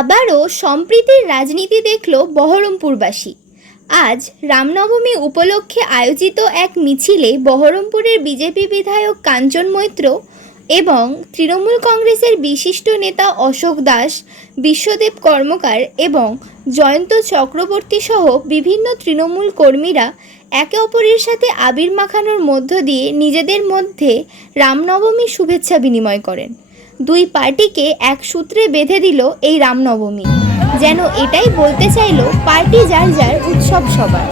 আবারও সম্প্রীতির রাজনীতি দেখল বহরমপুরবাসী। আজ রামনবমী উপলক্ষে আয়োজিত এক মিছিলে বহরমপুরের বিজেপি বিধায়ক কাঞ্চন মৈত্র এবং তৃণমূল কংগ্রেসের বিশিষ্ট নেতা অশোক দাস, বিশ্বদেব কর্মকার এবং জয়ন্ত চক্রবর্তী সহ বিভিন্ন তৃণমূল কর্মীরা একে অপরের সাথে আবির মাখানোর মধ্য দিয়ে নিজেদের মধ্যে রামনবমী শুভেচ্ছা বিনিময় করেন। দুই পার্টিকে এক সূত্রে বেঁধে দিল এই রামনবমী, যেন এটাই বলতে চাইল পার্টি যার যার, উৎসব সবার।